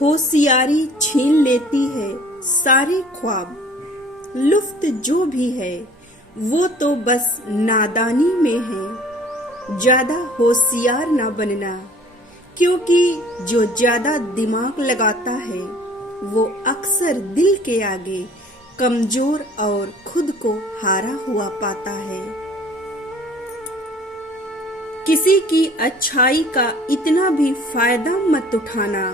होशियारी छीन लेती है सारे ख्वाब। लुफ्त जो भी है वो तो बस नादानी में है। ज्यादा होशियार ना बनना, क्योंकि जो ज्यादा दिमाग लगाता है वो अक्सर दिल के आगे कमजोर और खुद को हारा हुआ पाता है। किसी की अच्छाई का इतना भी फायदा मत उठाना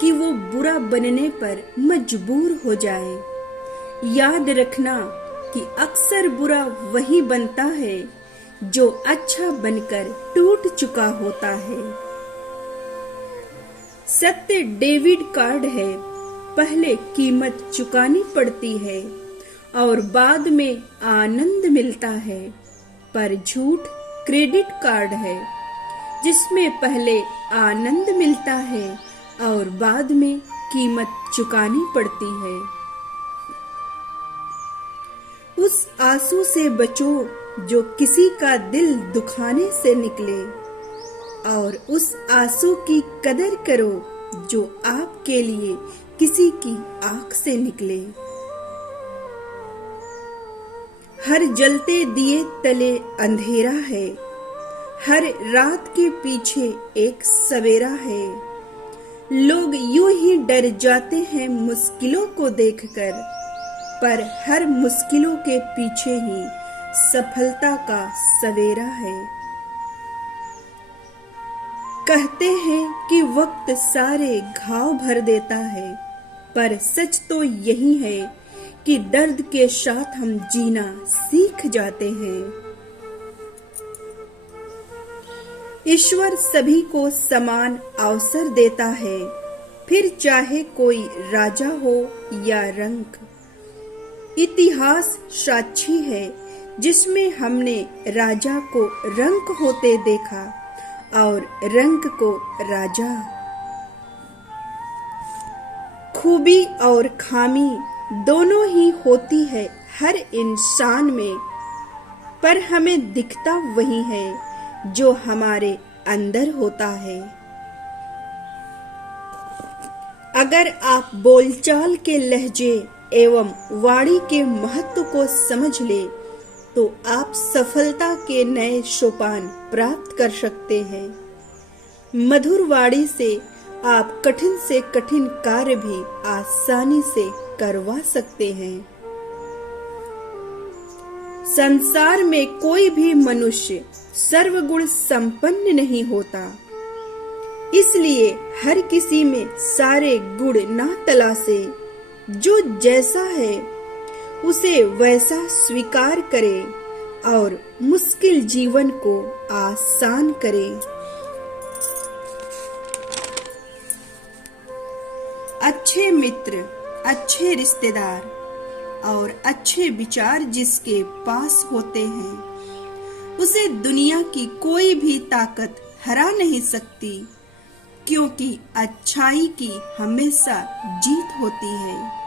कि वो बुरा बनने पर मजबूर हो जाए। याद रखना कि अक्सर बुरा वही बनता है जो अच्छा बनकर टूट चुका होता है। सत्य डेबिट कार्ड है, पहले कीमत चुकानी पड़ती है और बाद में आनंद मिलता है। पर झूठ क्रेडिट कार्ड है, जिसमें पहले आनंद मिलता है और बाद में कीमत चुकानी पड़ती है। उस आंसू से बचो जो किसी का दिल दुखाने से निकले, और उस आंसू की कदर करो जो आपके लिए किसी की आंख से निकले। हर जलते दिए तले अंधेरा है, हर रात के पीछे एक सवेरा है। लोग यूं ही डर जाते हैं मुश्किलों को देखकर, पर हर मुश्किलों के पीछे ही सफलता का सवेरा है। कहते हैं कि वक्त सारे घाव भर देता है, पर सच तो यही है कि दर्द के साथ हम जीना सीख जाते हैं। ईश्वर सभी को समान अवसर देता है, फिर चाहे कोई राजा हो या रंक। इतिहास साक्षी है जिसमें हमने राजा को रंक होते देखा और रंक को राजा। खूबी और खामी दोनों ही होती है हर इंसान में, पर हमें दिखता वही है जो हमारे अंदर होता है। अगर आप बोलचाल के लहजे एवं वाणी के महत्व को समझ ले तो आप सफलता के नए सोपान प्राप्त कर सकते हैं। मधुर वाणी से आप कठिन से कठिन कार्य भी आसानी से करवा सकते हैं। संसार में कोई भी मनुष्य सर्वगुण संपन्न नहीं होता, इसलिए हर किसी में सारे गुण ना तलाशे। जो जैसा है उसे वैसा स्वीकार करे और मुश्किल जीवन को आसान करे। अच्छे मित्र, अच्छे रिश्तेदार और अच्छे विचार जिसके पास होते हैं, उसे दुनिया की कोई भी ताकत हरा नहीं सकती, क्योंकि अच्छाई की हमेशा जीत होती है।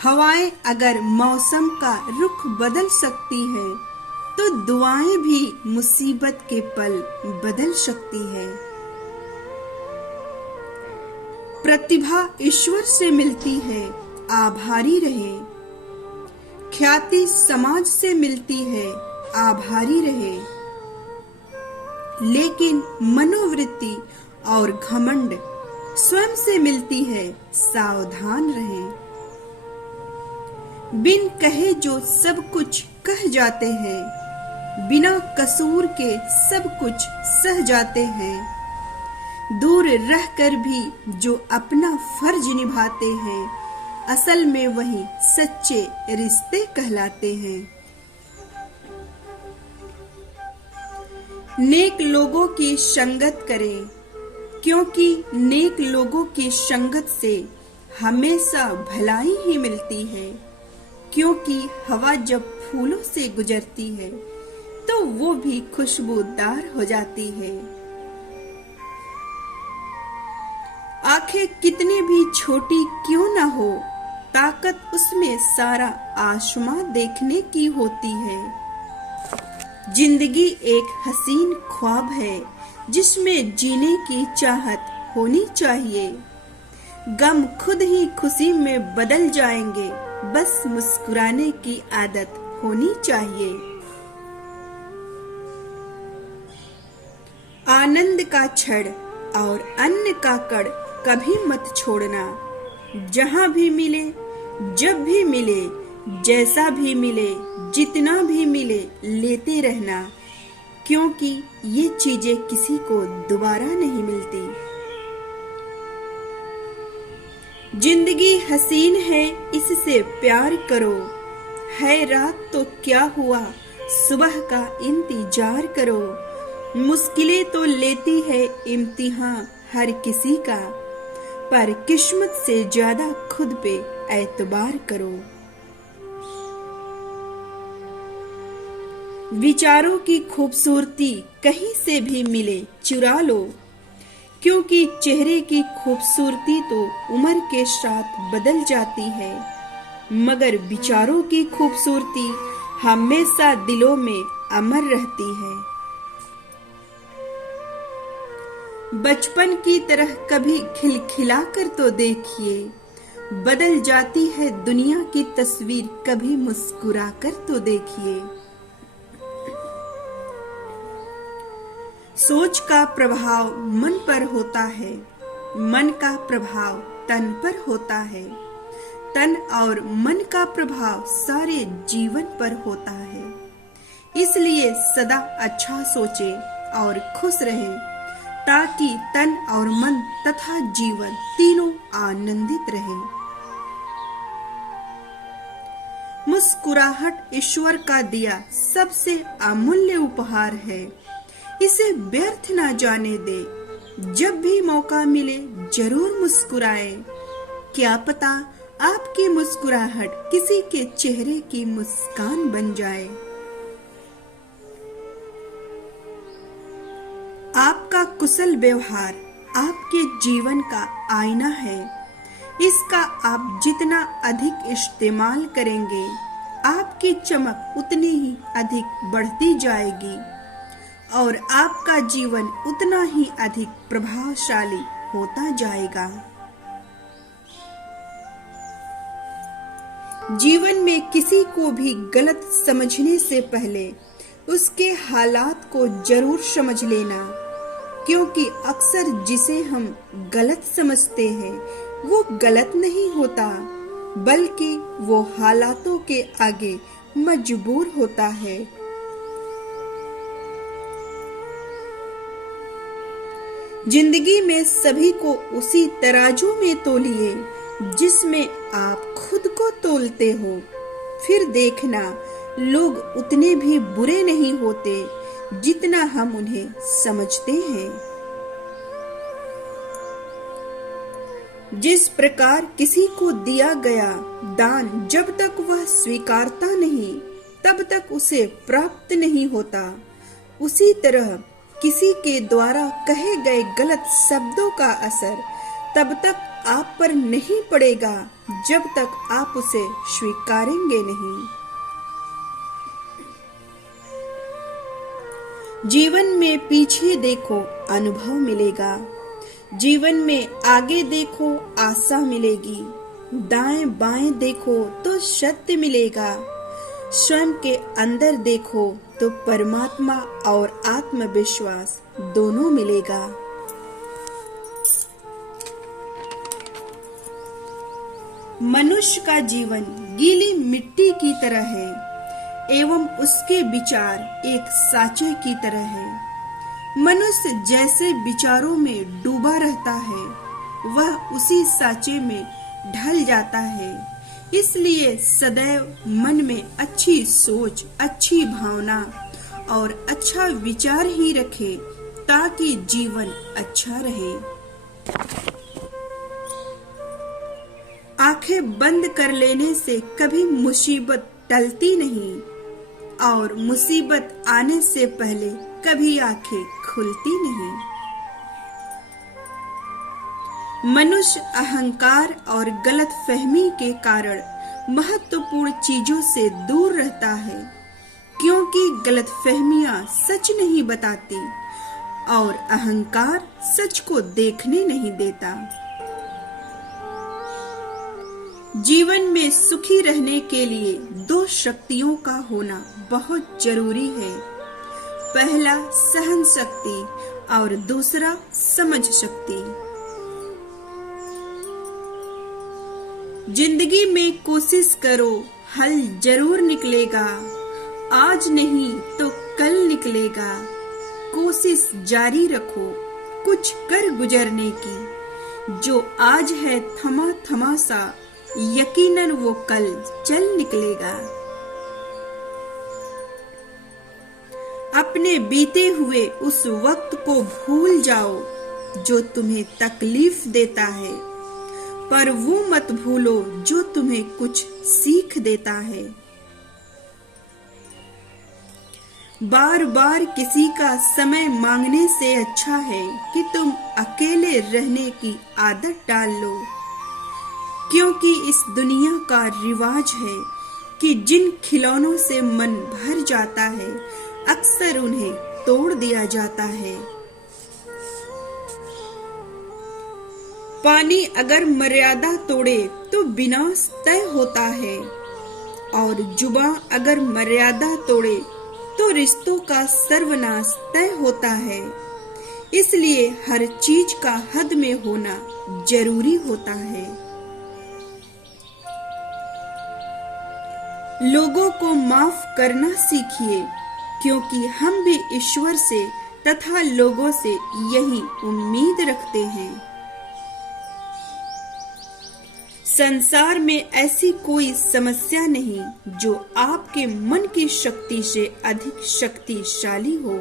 हवाएं अगर मौसम का रुख बदल सकती है, तो दुआएं भी मुसीबत के पल बदल सकती है। प्रतिभा ईश्वर से मिलती है, आभारी रहे। ख्याति समाज से मिलती है, आभारी रहे। लेकिन मनोवृत्ति और घमंड स्वयं से मिलती है, सावधान रहें। बिन कहे जो सब कुछ कह जाते हैं, बिना कसूर के सब कुछ सह जाते हैं। दूर रहकर भी जो अपना फर्ज निभाते हैं, असल में वही सच्चे रिश्ते कहलाते हैं। नेक लोगों की संगत करें, क्योंकि नेक लोगों की संगत से हमेशा भलाई ही मिलती है। क्योंकि हवा जब फूलों से गुजरती है तो वो भी खुशबूदार हो जाती है। आंखें कितनी भी छोटी क्यों ना हो, ताकत उसमें सारा आसमां देखने की होती है। जिंदगी एक हसीन ख्वाब है जिसमें जीने की चाहत होनी चाहिए। गम खुद ही खुशी में बदल जाएंगे, बस मुस्कुराने की आदत होनी चाहिए। आनंद का छड़ और अन्न का कड़ कभी मत छोड़ना। जहां भी मिले, जब भी मिले, जैसा भी मिले, जितना भी मिले, लेते रहना, क्योंकि ये चीजें किसी को दोबारा नहीं मिलती। जिंदगी हसीन है, इससे प्यार करो। है रात तो क्या हुआ, सुबह का इंतजार करो। मुश्किलें तो लेती है इम्तिहान हर किसी का, पर किस्मत से ज्यादा खुद पे एतबार करो। विचारों की खूबसूरती कहीं से भी मिले चुरा लो, क्योंकि चेहरे की खूबसूरती तो उम्र के साथ बदल जाती है, मगर विचारों की खूबसूरती हमेशा दिलों में अमर रहती है। बचपन की तरह कभी खिलखिला कर तो देखिए, बदल जाती है दुनिया की तस्वीर, कभी मुस्कुरा कर तो देखिए। सोच का प्रभाव मन पर होता है, मन का प्रभाव तन पर होता है, तन और मन का प्रभाव सारे जीवन पर होता है। इसलिए सदा अच्छा सोचे और खुश रहे, ताकि तन और मन तथा जीवन तीनों आनंदित रहे। मुस्कुराहट ईश्वर का दिया सबसे अमूल्य उपहार है, इसे व्यर्थ ना जाने दे। जब भी मौका मिले जरूर मुस्कुराए, क्या पता आपकी मुस्कुराहट किसी के चेहरे की मुस्कान बन जाए। आपका कुशल व्यवहार आपके जीवन का आईना है, इसका आप जितना अधिक इस्तेमाल करेंगे, आपकी चमक उतनी ही अधिक बढ़ती जाएगी और आपका जीवन उतना ही अधिक प्रभावशाली होता जाएगा। जीवन में किसी को भी गलत समझने से पहले उसके हालात को जरूर समझ लेना, क्योंकि अक्सर जिसे हम गलत समझते हैं वो गलत नहीं होता, बल्कि वो हालातों के आगे मजबूर होता है। जिंदगी में सभी को उसी तराजू में तोलिए जिसमें आप खुद को तोलते हो, फिर देखना लोग उतने भी बुरे नहीं होते जितना हम उन्हें समझते हैं। जिस प्रकार किसी को दिया गया दान जब तक वह स्वीकारता नहीं तब तक उसे प्राप्त नहीं होता, उसी तरह किसी के द्वारा कहे गए गलत शब्दों का असर तब तक आप पर नहीं पड़ेगा जब तक आप उसे स्वीकारेंगे नहीं। जीवन में पीछे देखो अनुभव मिलेगा, जीवन में आगे देखो आशा मिलेगी, दाएं बाएं देखो तो सत्य मिलेगा, स्वयं के अंदर देखो तो परमात्मा और आत्मविश्वास दोनों मिलेगा। मनुष्य का जीवन गीली मिट्टी की तरह है एवं उसके विचार एक साँचे की तरह है। मनुष्य जैसे विचारों में डूबा रहता है वह उसी साँचे में ढल जाता है। इसलिए सदैव मन में अच्छी सोच, अच्छी भावना और अच्छा विचार ही रखे ताकि जीवन अच्छा रहे। आंखें बंद कर लेने से कभी मुसीबत टलती नहीं और मुसीबत आने से पहले कभी आंखें खुलती नहीं। मनुष्य अहंकार और गलतफहमी के कारण महत्वपूर्ण चीजों से दूर रहता है, क्योंकि गलतफहमियां सच नहीं बताती और अहंकार सच को देखने नहीं देता। जीवन में सुखी रहने के लिए दो शक्तियों का होना बहुत जरूरी है। पहला सहन शक्ति और दूसरा समझ शक्ति। जिंदगी में कोशिश करो, हल जरूर निकलेगा। आज नहीं तो कल निकलेगा। कोशिश जारी रखो कुछ कर गुजरने की। जो आज है थमा थमा सा, यकीनन वो कल चल निकलेगा। अपने बीते हुए उस वक्त को भूल जाओ जो तुम्हें तकलीफ देता है, पर वो मत भूलो जो तुम्हें कुछ सीख देता है। बार बार किसी का समय मांगने से अच्छा है कि तुम अकेले रहने की आदत डाल लो, क्योंकि इस दुनिया का रिवाज है कि जिन खिलौनों से मन भर जाता है अक्सर उन्हें तोड़ दिया जाता है। पानी अगर मर्यादा तोड़े तो विनाश तय होता है, और जुबान अगर मर्यादा तोड़े तो रिश्तों का सर्वनाश तय होता है। इसलिए हर चीज का हद में होना जरूरी होता है। लोगों को माफ करना सीखिए, क्योंकि हम भी ईश्वर से तथा लोगों से यही उम्मीद रखते हैं। संसार में ऐसी कोई समस्या नहीं जो आपके मन की शक्ति से अधिक शक्तिशाली हो।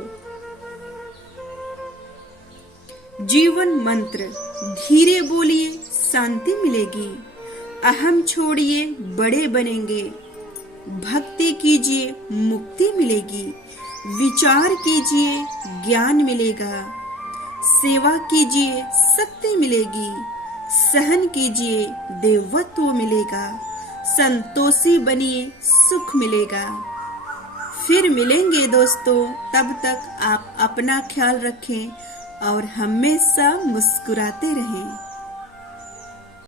जीवन मंत्र: धीरे बोलिए, शांति मिलेगी। अहम छोड़िए, बड़े बनेंगे। भक्ति कीजिए, मुक्ति मिलेगी। विचार कीजिए, ज्ञान मिलेगा। सेवा कीजिए, शक्ति मिलेगी। सहन कीजिए, देवत्व मिलेगा। संतोषी बनिए, सुख मिलेगा। फिर मिलेंगे दोस्तों, तब तक आप अपना ख्याल रखें और हमेशा मुस्कुराते रहें।